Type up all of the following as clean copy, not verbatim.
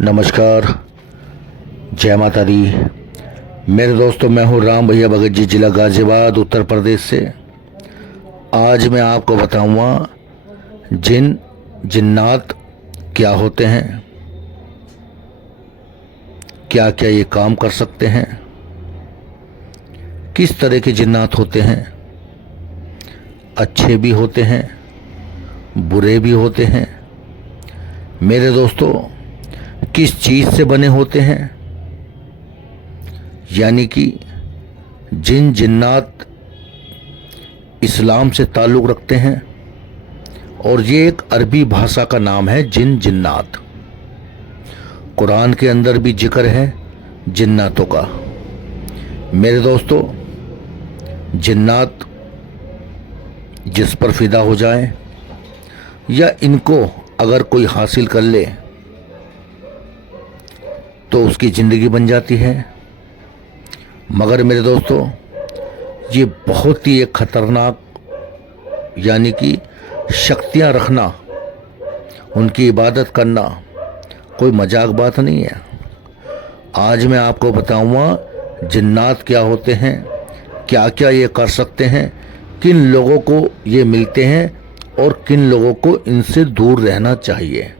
नमस्कार, जय माता दी। मेरे दोस्तों, मैं हूँ राम भैया भगत जी, जिला गाज़ियाबाद, उत्तर प्रदेश से। आज मैं आपको बताऊँगा जिन जिन्नात क्या होते हैं, क्या क्या ये काम कर सकते हैं, किस तरह के जिन्नात होते हैं, अच्छे भी होते हैं, बुरे भी होते हैं। मेरे दोस्तों, किस चीज़ से बने होते हैं, यानी कि जिन जिन्नात इस्लाम से ताल्लुक़ रखते हैं, और ये एक अरबी भाषा का नाम है जिन जिन्नात। कुरान के अंदर भी जिक्र है जिन्नातों का। मेरे दोस्तों, जिन्नात जिस पर फिदा हो जाए या इनको अगर कोई हासिल कर ले तो उसकी ज़िंदगी बन जाती है। मगर मेरे दोस्तों, ये बहुत ही एक ख़तरनाक, यानी कि शक्तियाँ रखना, उनकी इबादत करना कोई मजाक बात नहीं है। आज मैं आपको बताऊंगा जिन्नात क्या होते हैं, क्या क्या ये कर सकते हैं, किन लोगों को ये मिलते हैं और किन लोगों को इनसे दूर रहना चाहिए।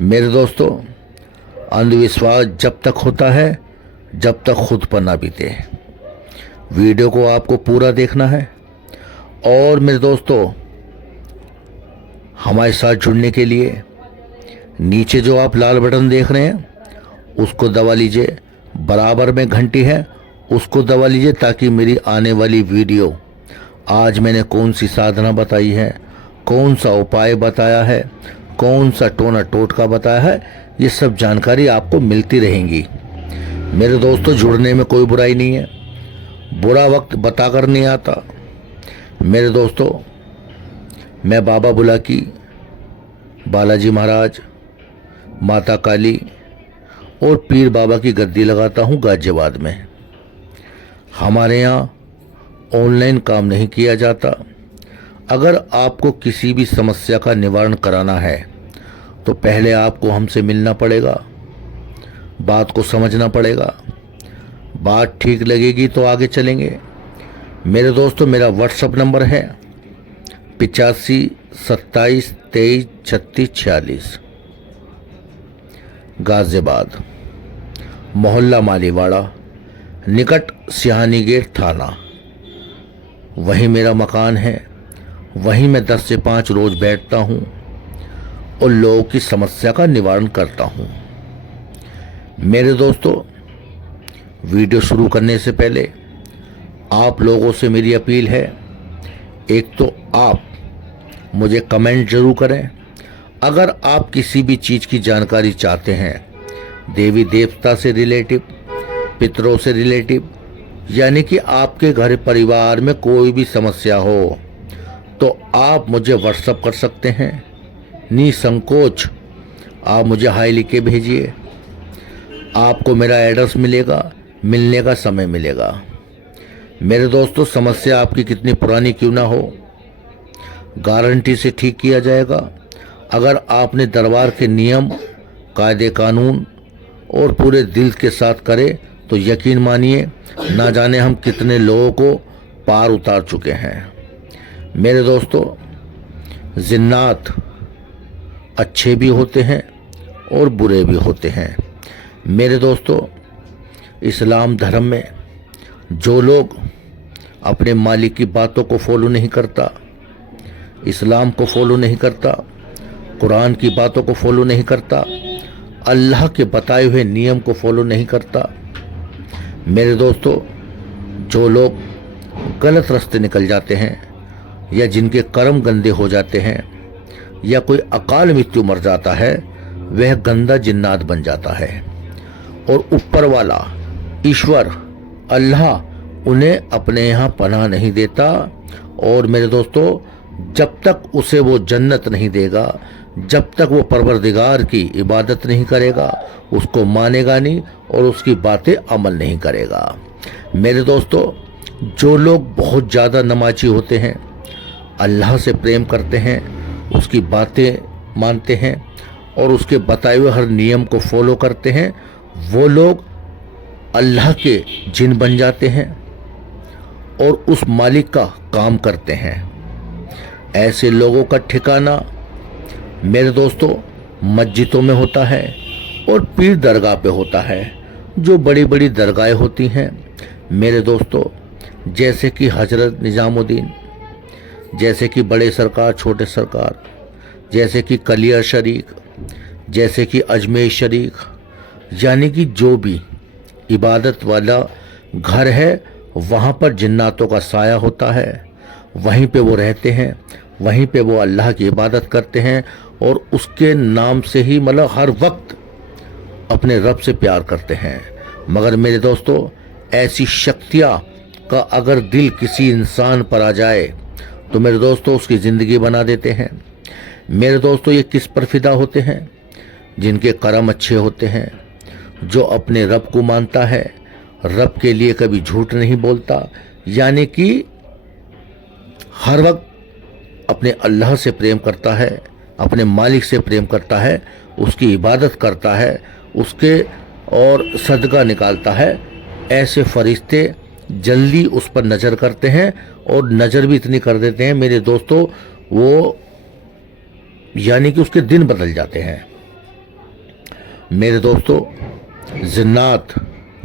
मेरे दोस्तों, अंधविश्वास जब तक होता है जब तक खुद पर ना बीते। वीडियो को आपको पूरा देखना है। और मेरे दोस्तों, हमारे साथ जुड़ने के लिए नीचे जो आप लाल बटन देख रहे हैं उसको दबा लीजिए। बराबर में घंटी है, उसको दबा लीजिए, ताकि मेरी आने वाली वीडियो, आज मैंने कौन सी साधना बताई है, कौन सा उपाय बताया है, कौन सा टोना टोटका बताया है, ये सब जानकारी आपको मिलती रहेंगी। मेरे दोस्तों, जुड़ने में कोई बुराई नहीं है, बुरा वक्त बताकर नहीं आता। मेरे दोस्तों, मैं बाबा बुलाकी, बालाजी महाराज, माता काली और पीर बाबा की गद्दी लगाता हूँ गाज़ियाबाद में। हमारे यहाँ ऑनलाइन काम नहीं किया जाता। अगर आपको किसी भी समस्या का निवारण कराना है तो पहले आपको हमसे मिलना पड़ेगा, बात को समझना पड़ेगा। बात ठीक लगेगी तो आगे चलेंगे। मेरे दोस्तों, मेरा व्हाट्सएप नंबर है 85 27 23 36 46, गाज़ियाबाद, मोहल्ला मालीवाड़ा, निकट सिहानी गेट थाना। वहीं मेरा मकान है। वहीं मैं 10 से 5 रोज़ बैठता हूँ और लोगों की समस्या का निवारण करता हूँ। मेरे दोस्तों, वीडियो शुरू करने से पहले आप लोगों से मेरी अपील है, एक तो आप मुझे कमेंट ज़रूर करें। अगर आप किसी भी चीज़ की जानकारी चाहते हैं, देवी देवता से रिलेटिव, पितरों से रिलेटिव, यानी कि आपके घर परिवार में कोई भी समस्या हो, तो आप मुझे व्हाट्सएप कर सकते हैं निसंकोच। आप मुझे हाय लिख के भेजिए। आपको मेरा एड्रेस मिलेगा, मिलने का समय मिलेगा। मेरे दोस्तों, समस्या आपकी कितनी पुरानी क्यों ना हो, गारंटी से ठीक किया जाएगा। अगर आपने दरबार के नियम, कायदे कानून और पूरे दिल के साथ करे तो यकीन मानिए, ना जाने हम कितने लोगों को पार उतार चुके हैं। मेरे दोस्तों, जिन्नात अच्छे भी होते हैं और बुरे भी होते हैं। मेरे दोस्तों, इस्लाम धर्म में जो लोग अपने मालिक की बातों को फॉलो नहीं करता, इस्लाम को फॉलो नहीं करता, कुरान की बातों को फॉलो नहीं करता, अल्लाह के बताए हुए नियम को फॉलो नहीं करता, मेरे दोस्तों, जो लोग गलत रास्ते निकल जाते हैं या जिनके कर्म गंदे हो जाते हैं या कोई अकाल मृत्यु मर जाता है, वह गंदा जिन्नात बन जाता है। और ऊपर वाला ईश्वर अल्लाह उन्हें अपने यहाँ पनाह नहीं देता। और मेरे दोस्तों, जब तक उसे वो जन्नत नहीं देगा, जब तक वो परवरदिगार की इबादत नहीं करेगा, उसको मानेगा नहीं और उसकी बातें अमल नहीं करेगा। मेरे दोस्तों, जो लोग बहुत ज़्यादा नमाज़ी होते हैं, अल्लाह से प्रेम करते हैं, उसकी बातें मानते हैं और उसके बताए हुए हर नियम को फॉलो करते हैं, वो लोग अल्लाह के जिन बन जाते हैं और उस मालिक का काम करते हैं। ऐसे लोगों का ठिकाना मेरे दोस्तों मस्जिदों में होता है और पीर दरगाह पे होता है। जो बड़ी बड़ी दरगाहें होती हैं मेरे दोस्तों, जैसे कि हजरत निज़ामुद्दीन, जैसे कि बड़े सरकार, छोटे सरकार, जैसे कि कलियर शरीक, जैसे कि अजमेर शरीक, यानी कि जो भी इबादत वाला घर है वहाँ पर जिन्नातों का साया होता है। वहीं पे वो रहते हैं, वहीं पे वो अल्लाह की इबादत करते हैं और उसके नाम से ही मतलब हर वक्त अपने रब से प्यार करते हैं। मगर मेरे दोस्तों, ऐसी शक्तियाँ का अगर दिल किसी इंसान पर आ जाए तो मेरे दोस्तों उसकी ज़िंदगी बना देते हैं। मेरे दोस्तों, ये किस पर फिदा होते हैं? जिनके कर्म अच्छे होते हैं, जो अपने रब को मानता है, रब के लिए कभी झूठ नहीं बोलता, यानी कि हर वक्त अपने अल्लाह से प्रेम करता है, अपने मालिक से प्रेम करता है, उसकी इबादत करता है, उसके और सदका निकालता है। ऐसे फरिश्ते जल्दी उस पर नज़र करते हैं और नज़र भी इतनी कर देते हैं मेरे दोस्तों, वो यानी कि उसके दिन बदल जाते हैं। मेरे दोस्तों, जिन्नात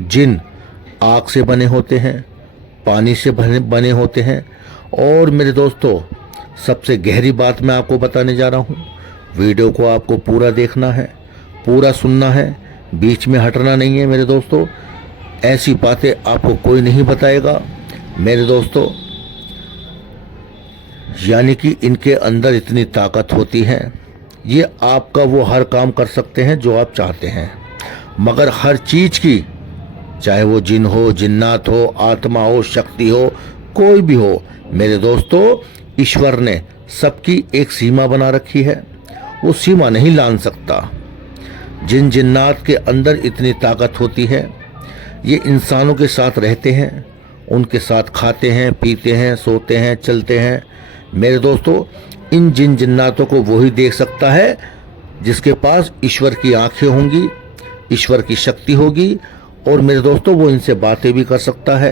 जिन आग से बने होते हैं, पानी से बने होते हैं। और मेरे दोस्तों, सबसे गहरी बात मैं आपको बताने जा रहा हूँ। वीडियो को आपको पूरा देखना है, पूरा सुनना है, बीच में हटना नहीं है मेरे दोस्तों। ऐसी बातें आपको कोई नहीं बताएगा मेरे दोस्तों, यानी कि इनके अंदर इतनी ताकत होती है, ये आपका वो हर काम कर सकते हैं जो आप चाहते हैं। मगर हर चीज़ की, चाहे वो जिन हो, जिन्नात हो, आत्मा हो, शक्ति हो, कोई भी हो मेरे दोस्तों, ईश्वर ने सबकी एक सीमा बना रखी है, वो सीमा नहीं लांघ सकता। जिन जिन्नात के अंदर इतनी ताकत होती है, ये इंसानों के साथ रहते हैं, उनके साथ खाते हैं, पीते हैं, सोते हैं, चलते हैं। मेरे दोस्तों, इन जिन जिन्नातों को वही देख सकता है जिसके पास ईश्वर की आंखें होंगी, ईश्वर की शक्ति होगी, और मेरे दोस्तों वो इनसे बातें भी कर सकता है।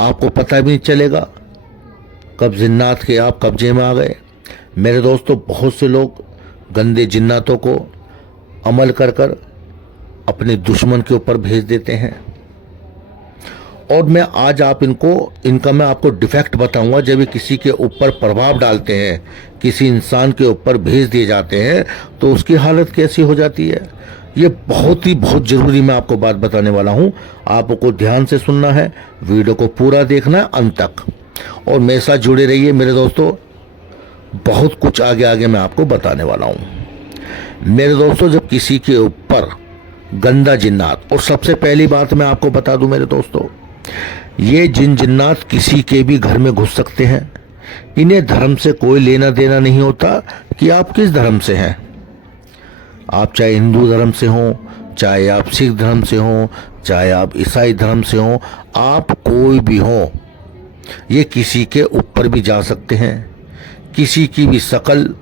आपको पता भी नहीं चलेगा कब जिन्नात के आप कब्जे में आ गए। मेरे दोस्तों, बहुत से लोग गंदे जिन्नातों को अमल कर कर अपने दुश्मन के ऊपर भेज देते हैं। और मैं आज इनका मैं आपको डिफेक्ट बताऊंगा। जब ये किसी के ऊपर प्रभाव डालते हैं, किसी इंसान के ऊपर भेज दिए जाते हैं, तो उसकी हालत कैसी हो जाती है। ये बहुत ज़रूरी मैं आपको बात बताने वाला हूँ। आपको ध्यान से सुनना है, वीडियो को पूरा देखना है अंत तक, और मेरे साथ जुड़े रहिए मेरे दोस्तों। बहुत कुछ आगे मैं आपको बताने वाला हूँ मेरे दोस्तों। जब किसी के ऊपर गंदा जिन्नात, और सबसे पहली बात मैं आपको बता दूं मेरे दोस्तों, ये जिन्नात किसी के भी घर में घुस सकते हैं। इन्हें धर्म से कोई लेना देना नहीं होता कि आप किस धर्म से हैं। आप चाहे हिंदू धर्म से हो, चाहे आप सिख धर्म से हो, चाहे आप ईसाई धर्म से हो, आप कोई भी हो, ये किसी के ऊपर भी जा सकते हैं, किसी की भी शक्ल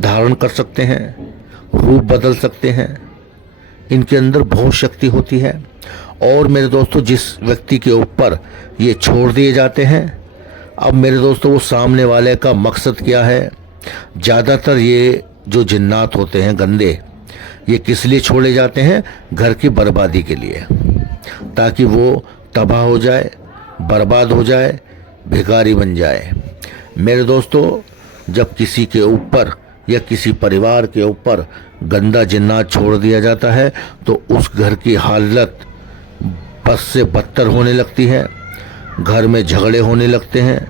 धारण कर सकते हैं, रूप बदल सकते हैं। इनके अंदर बहुत शक्ति होती है। और मेरे दोस्तों, जिस व्यक्ति के ऊपर ये छोड़ दिए जाते हैं, अब मेरे दोस्तों वो सामने वाले का मकसद क्या है। ज़्यादातर ये जो जिन्नात होते हैं गंदे, ये किस लिए छोड़े जाते हैं? घर की बर्बादी के लिए, ताकि वो तबाह हो जाए, बर्बाद हो जाए, भिखारी बन जाए। मेरे दोस्तों, जब किसी के ऊपर या किसी परिवार के ऊपर गंदा जिन्नात छोड़ दिया जाता है, तो उस घर की हालत बस से बदतर होने लगती है। घर में झगड़े होने लगते हैं,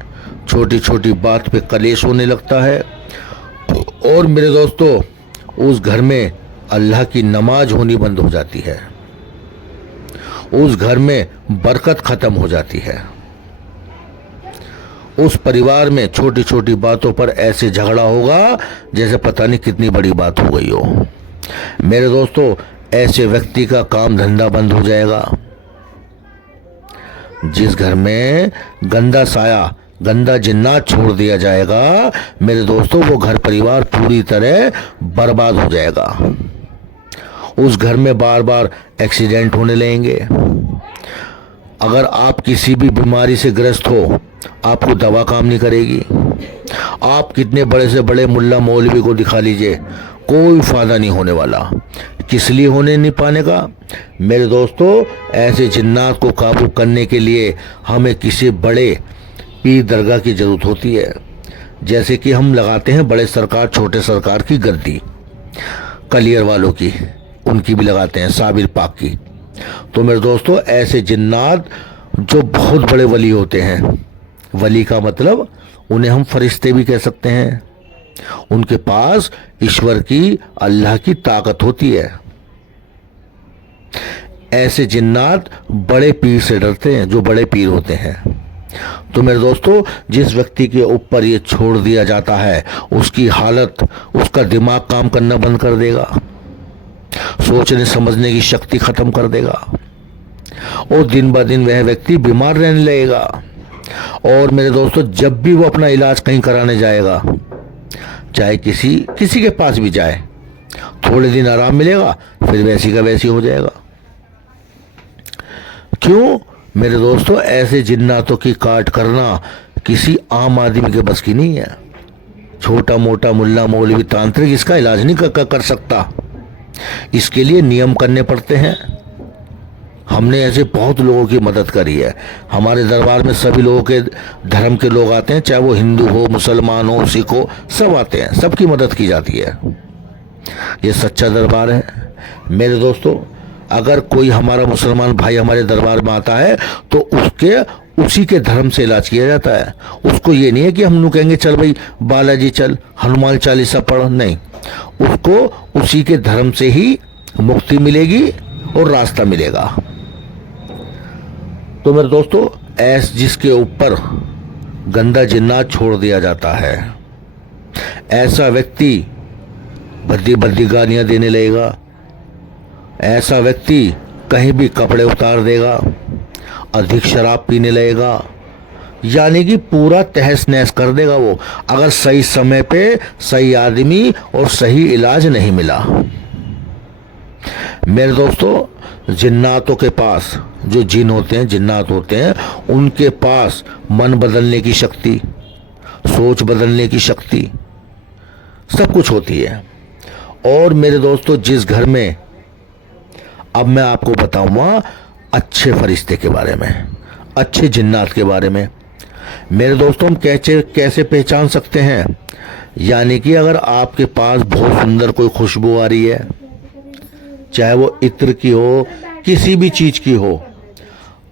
छोटी छोटी बात पे कलेश होने लगता है। और मेरे दोस्तों, उस घर में अल्लाह की नमाज होनी बंद हो जाती है, उस घर में बरकत खत्म हो जाती है। उस परिवार में छोटी छोटी बातों पर ऐसे झगड़ा होगा जैसे पता नहीं कितनी बड़ी बात हो गई हो। मेरे दोस्तों, ऐसे व्यक्ति का काम धंधा बंद हो जाएगा। जिस घर में गंदा साया गंदा जिन्नात छोड़ दिया जाएगा, मेरे दोस्तों वो घर परिवार पूरी तरह बर्बाद हो जाएगा। उस घर में बार बार एक्सीडेंट होने लगेंगे। अगर आप किसी भी बीमारी से ग्रस्त हो, आपको दवा काम नहीं करेगी। आप कितने बड़े से बड़े मुल्ला मौलवी को दिखा लीजिए, कोई फायदा नहीं होने वाला। किस लिए होने नहीं पाने का? मेरे दोस्तों, ऐसे जिन्नात को काबू करने के लिए हमें किसी बड़े पीर दरगाह की जरूरत होती है। जैसे कि हम लगाते हैं बड़े सरकार छोटे सरकार की गद्दी, कलियर वालों की, उनकी भी लगाते हैं, साबिर पाक की। तो मेरे दोस्तों, ऐसे जिन्नात जो बहुत बड़े वली होते हैं, वली का मतलब उन्हें हम फरिश्ते भी कह सकते हैं, उनके पास ईश्वर की, अल्लाह की ताकत होती है। ऐसे जिन्नात बड़े पीर से डरते हैं, जो बड़े पीर होते हैं। तो मेरे दोस्तों, जिस व्यक्ति के ऊपर ये छोड़ दिया जाता है, उसकी हालत, उसका दिमाग काम करना बंद कर देगा, सोचने समझने की शक्ति खत्म कर देगा, और दिन ब दिन वह व्यक्ति बीमार रहने लगेगा। और मेरे दोस्तों, जब भी वो अपना इलाज कहीं कराने जाएगा, चाहे किसी के पास भी जाए, थोड़े दिन आराम मिलेगा, फिर वैसी का वैसी हो जाएगा। क्यों? मेरे दोस्तों, ऐसे जिन्नातों की काट करना किसी आम आदमी के बस की नहीं है। छोटा मोटा मुल्ला मौलवी तांत्रिक इसका इलाज नहीं कर सकता। इसके लिए नियम करने पड़ते हैं। हमने ऐसे बहुत लोगों की मदद करी है। हमारे दरबार में सभी लोगों के धर्म के लोग आते हैं, चाहे वो हिंदू हो, मुसलमान हो, सिख हो, सब आते हैं, सबकी मदद की जाती है। ये सच्चा दरबार है। मेरे दोस्तों, अगर कोई हमारा मुसलमान भाई हमारे दरबार में आता है तो उसी के धर्म से इलाज किया जाता है। उसको ये नहीं है कि हम लोग कहेंगे चल भाई बालाजी चल, हनुमान चालीसा पढ़, नहीं, उसको उसी के धर्म से ही मुक्ति मिलेगी और रास्ता मिलेगा। तो मेरे दोस्तों, जिसके ऊपर गंदा जिन्नात छोड़ दिया जाता है, ऐसा व्यक्ति भद्दी भद्दी गालियां देने लगेगा, ऐसा व्यक्ति कहीं भी कपड़े उतार देगा, अधिक शराब पीने लगेगा, यानी कि पूरा तहस नहस कर देगा वो, अगर सही समय पे सही आदमी और सही इलाज नहीं मिला। मेरे दोस्तों, जिन्नातों के पास, जो जिन होते हैं, जिन्नात होते हैं, उनके पास मन बदलने की शक्ति, सोच बदलने की शक्ति, सब कुछ होती है। और मेरे दोस्तों, जिस घर में, अब मैं आपको बताऊंगा अच्छे फरिश्ते के बारे में, अच्छे जिन्नात के बारे में। मेरे दोस्तों, हम कैसे पहचान सकते हैं? यानी कि अगर आपके पास बहुत सुंदर कोई खुशबू आ रही है, चाहे वो इत्र की हो, किसी भी चीज की हो,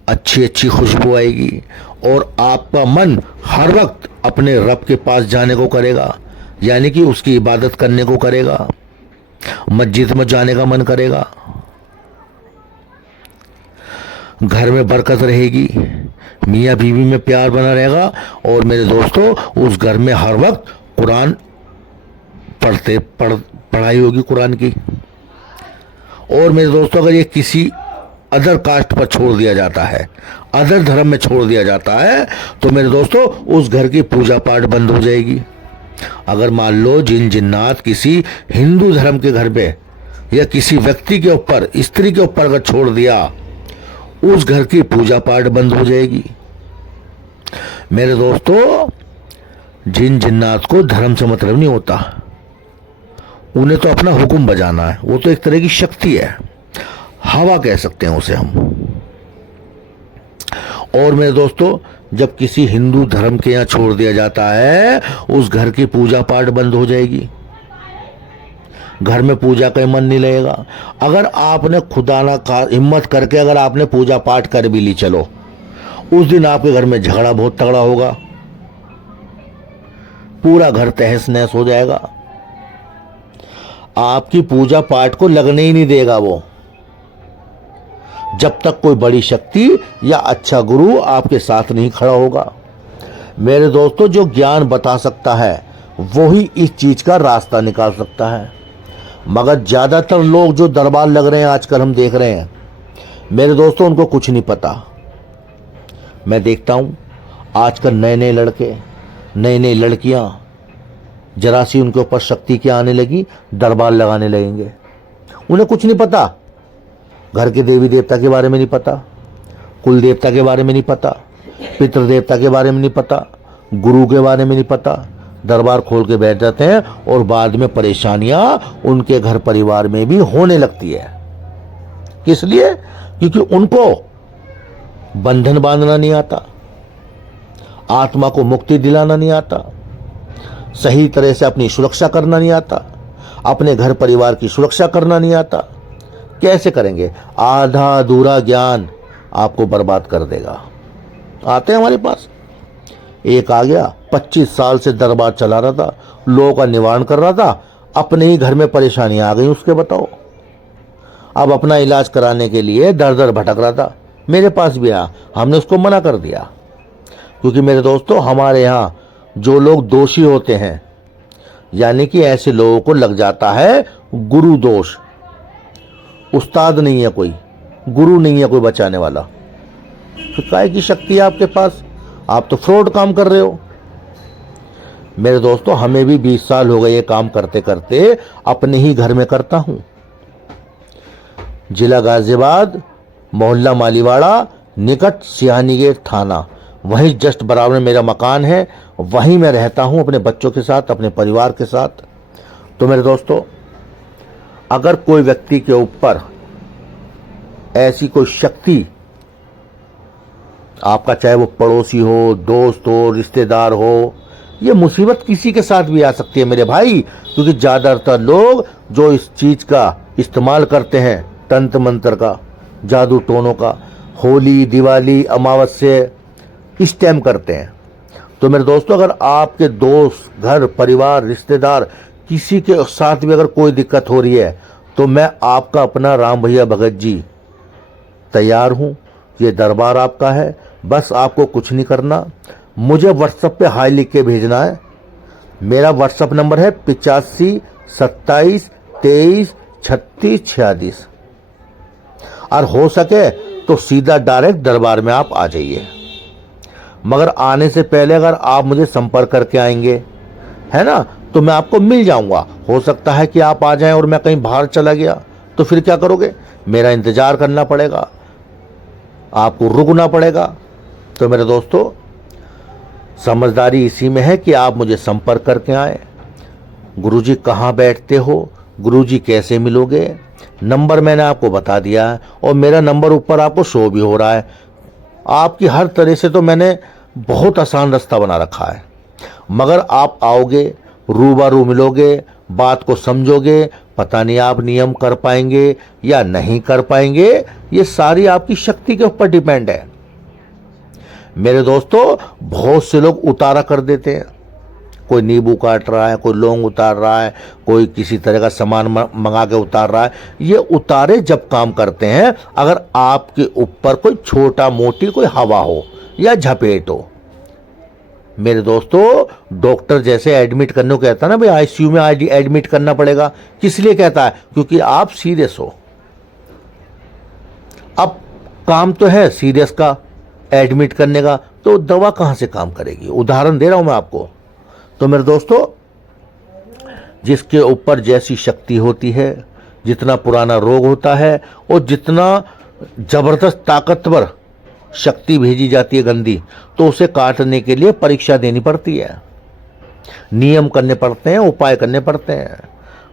अच्छी अच्छी खुशबू आएगी और आपका मन हर वक्त अपने रब के पास जाने को करेगा, यानी कि उसकी इबादत करने को करेगा, मस्जिद में जाने का मन करेगा, घर में बरकत रहेगी, मियाँ बीवी में प्यार बना रहेगा, और मेरे दोस्तों, उस घर में हर वक्त कुरान पढ़ाई होगी कुरान की। और मेरे दोस्तों, अगर ये किसी अदर कास्ट पर छोड़ दिया जाता है, अदर धर्म में छोड़ दिया जाता है, तो मेरे दोस्तों, उस घर की पूजा पाठ बंद हो जाएगी। अगर मान लो जिन्नात किसी हिंदू धर्म के घर में या किसी व्यक्ति के ऊपर, स्त्री के ऊपर अगर छोड़ दिया, उस घर की पूजा पाठ बंद हो जाएगी। मेरे दोस्तों, जिन्नात को धर्म से मतलब नहीं होता, उन्हें तो अपना हुक्म बजाना है। वो तो एक तरह की शक्ति है, हवा कह सकते हैं उसे हम। और मेरे दोस्तों, जब किसी हिंदू धर्म के यहां छोड़ दिया जाता है, उस घर की पूजा पाठ बंद हो जाएगी, घर में पूजा का मन नहीं लगेगा। अगर आपने खुदा ना हिम्मत करके अगर आपने पूजा पाठ कर भी ली, चलो, उस दिन आपके घर में झगड़ा बहुत तगड़ा होगा, पूरा घर तहस नहस हो जाएगा, आपकी पूजा पाठ को लगने ही नहीं देगा वो, जब तक कोई बड़ी शक्ति या अच्छा गुरु आपके साथ नहीं खड़ा होगा। मेरे दोस्तों, जो ज्ञान बता सकता है वो ही इस चीज का रास्ता निकाल सकता है। मगर ज्यादातर लोग जो दरबार लग रहे हैं आजकल, हम देख रहे हैं, मेरे दोस्तों, उनको कुछ नहीं पता। मैं देखता हूं आजकल नए नए लड़के, नई नई लड़कियां जरा सी उनके ऊपर शक्ति क्या आने लगी, दरबार लगाने लगेंगे। उन्हें कुछ नहीं पता, घर के देवी देवता के बारे में नहीं पता, कुल देवता के बारे में नहीं पता, पितृ देवता के बारे में नहीं पता, गुरु के बारे में नहीं पता। दरबार खोल के बैठ जाते हैं और बाद में परेशानियां उनके घर परिवार में भी होने लगती है। किस लिए? क्योंकि उनको बंधन बांधना नहीं आता, आत्मा को मुक्ति दिलाना नहीं आता, सही तरह से अपनी सुरक्षा करना नहीं आता, अपने घर परिवार की सुरक्षा करना नहीं आता। कैसे करेंगे? आधा अधूरा ज्ञान आपको बर्बाद कर देगा। आते हैं हमारे पास, एक आ गया 25 साल से दरबार चला रहा था, लोगों का निवारण कर रहा था, अपने ही घर में परेशानी आ गई उसके। बताओ, अब अपना इलाज कराने के लिए दर दर भटक रहा था, मेरे पास भी आया, हमने उसको मना कर दिया। क्योंकि मेरे दोस्तों, हमारे यहाँ जो लोग दोषी होते हैं, यानी कि ऐसे लोगों को लग जाता है गुरु दोष। उस्ताद नहीं है कोई, गुरु नहीं है कोई बचाने वाला, तो काय की शक्ति है आपके पास? आप तो फ्रॉड काम कर रहे हो। मेरे दोस्तों, हमें भी 20 साल हो गए ये काम करते करते, अपने ही घर में करता हूं। जिला गाजियाबाद, मोहल्ला मालीवाड़ा, निकट सियानी गेट थाना, वहीं जस्ट बराबर में मेरा मकान है, वहीं मैं रहता हूं अपने बच्चों के साथ, अपने परिवार के साथ। तो मेरे दोस्तों, अगर कोई व्यक्ति के ऊपर ऐसी कोई शक्ति, आपका चाहे वो पड़ोसी हो, दोस्त हो, रिश्तेदार हो, ये मुसीबत किसी के साथ भी आ सकती है मेरे भाई। क्योंकि ज़्यादातर लोग जो इस चीज़ का इस्तेमाल करते हैं, तंत्र मंत्र का, जादू टोनों का, होली, दिवाली, अमावस्या, इस टाइम करते हैं। तो मेरे दोस्तों, अगर आपके दोस्त, घर परिवार, रिश्तेदार, किसी के साथ भी अगर कोई दिक्कत हो रही है, तो मैं आपका अपना राम भैया भगत जी तैयार हूं। ये दरबार आपका है, बस आपको कुछ नहीं करना, मुझे व्हाट्सएप पे हाई लिख के भेजना है। मेरा व्हाट्सएप नंबर है 85 27 23 36 46, और हो सके तो सीधा डायरेक्ट दरबार में आप आ जाइए। मगर आने से पहले अगर आप मुझे संपर्क करके आएंगे, है ना, तो मैं आपको मिल जाऊंगा। हो सकता है कि आप आ जाएं और मैं कहीं बाहर चला गया, तो फिर क्या करोगे? मेरा इंतजार करना पड़ेगा, आपको रुकना पड़ेगा। तो मेरे दोस्तों, समझदारी इसी में है कि आप मुझे संपर्क करके आए। गुरुजी कहाँ बैठते हो, गुरुजी कैसे मिलोगे, नंबर मैंने आपको बता दिया है, और मेरा नंबर ऊपर आपको शो भी हो रहा है। आपकी हर तरह से तो मैंने बहुत आसान रास्ता बना रखा है। मगर आप आओगे, रूबरू मिलोगे, बात को समझोगे, पता नहीं आप नियम कर पाएंगे या नहीं कर पाएंगे। ये सारी आपकी शक्ति के ऊपर डिपेंड है। मेरे दोस्तों, बहुत से लोग उतारा कर देते हैं, कोई नींबू काट रहा है, कोई लौंग उतार रहा है, कोई किसी तरह का सामान मंगा के उतार रहा है। ये उतारे जब काम करते हैं, अगर आपके ऊपर कोई छोटा मोटी कोई हवा हो या झपेट हो, मेरे दोस्तों, डॉक्टर जैसे एडमिट करने को कहता है ना, भाई आईसीयू में एडमिट करना पड़ेगा, किस लिए कहता है? क्योंकि आप सीरियस हो। अब काम तो है सीरियस का, एडमिट करने का, तो दवा कहां से काम करेगी? उदाहरण दे रहा हूं मैं आपको। तो मेरे दोस्तों, जिसके ऊपर जैसी शक्ति होती है, जितना पुराना रोग होता है, और जितना जबरदस्त ताकतवर शक्ति भेजी जाती है गंदी, तो उसे काटने के लिए परीक्षा देनी पड़ती है, नियम करने पड़ते हैं, उपाय करने पड़ते हैं।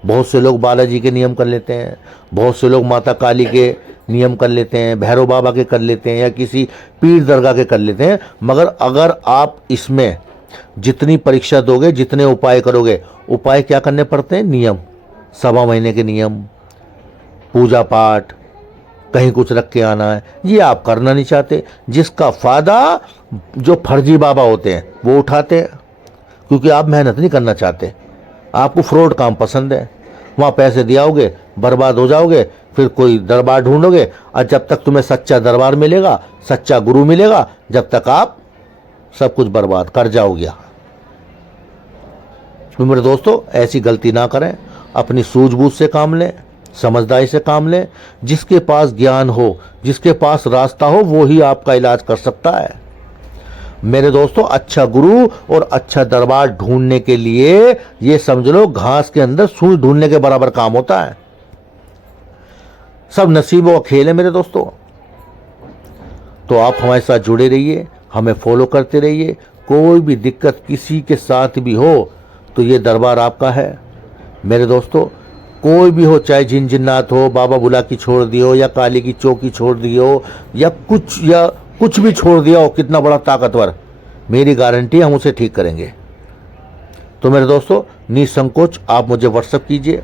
बहुत से लोग बालाजी के नियम कर लेते हैं, बहुत से लोग माता काली के नियम कर लेते हैं, भैरव बाबा के कर लेते हैं, या किसी पीर दरगाह के कर लेते हैं। मगर अगर आप इसमें जितनी परीक्षा दोगे, जितने उपाय करोगे, उपाय क्या करने पड़ते हैं? नियम, 1.25 महीने के नियम, पूजा पाठ, कहीं कुछ रख के आना है, ये आप करना नहीं चाहते। जिसका फायदा जो फर्जी बाबा होते हैं वो उठाते हैं, क्योंकि आप मेहनत नहीं करना चाहते, आपको फ्रॉड काम पसंद है। वहाँ पैसे दियाओगे, बर्बाद हो जाओगे, फिर कोई दरबार ढूंढोगे, और जब तक तुम्हें सच्चा दरबार मिलेगा, सच्चा गुरु मिलेगा, जब तक आप सब कुछ बर्बाद कर जाओगे। तो मेरे दोस्तों, ऐसी गलती ना करें, अपनी सूझबूझ से काम लें, समझदारी से काम लें। जिसके पास ज्ञान हो, जिसके पास रास्ता हो, वो ही आपका इलाज कर सकता है। मेरे दोस्तों, अच्छा गुरु और अच्छा दरबार ढूंढने के लिए ये समझ लो घास के अंदर सुई ढूंढने के बराबर काम होता है। सब नसीबों का खेल है मेरे दोस्तों। तो आप हमारे साथ जुड़े रहिए, हमें फॉलो करते रहिए। कोई भी दिक्कत किसी के साथ भी हो तो ये दरबार आपका है मेरे दोस्तों। कोई भी हो, चाहे जिन जिन्नात हो, बाबा बुला की छोड़ दियो या काली की चौकी छोड़ दियो या कुछ भी छोड़ दिया हो, कितना बड़ा ताकतवर, मेरी गारंटी हम उसे ठीक करेंगे। तो मेरे दोस्तों, निसंकोच आप मुझे व्हाट्सएप कीजिए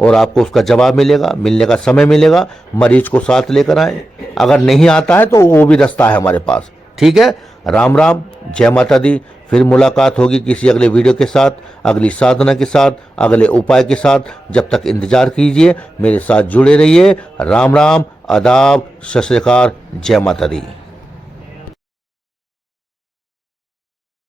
और आपको उसका जवाब मिलेगा, मिलने का समय मिलेगा। मरीज को साथ लेकर आए, अगर नहीं आता है तो वो भी रास्ता है हमारे पास। ठीक है, राम राम, जय माता दी। फिर मुलाकात होगी किसी अगले वीडियो के साथ, अगली साधना के साथ, अगले उपाय के साथ। जब तक इंतजार कीजिए, मेरे साथ जुड़े रहिए। राम राम, आदाब, सत श्री अकाल, जय माता दी।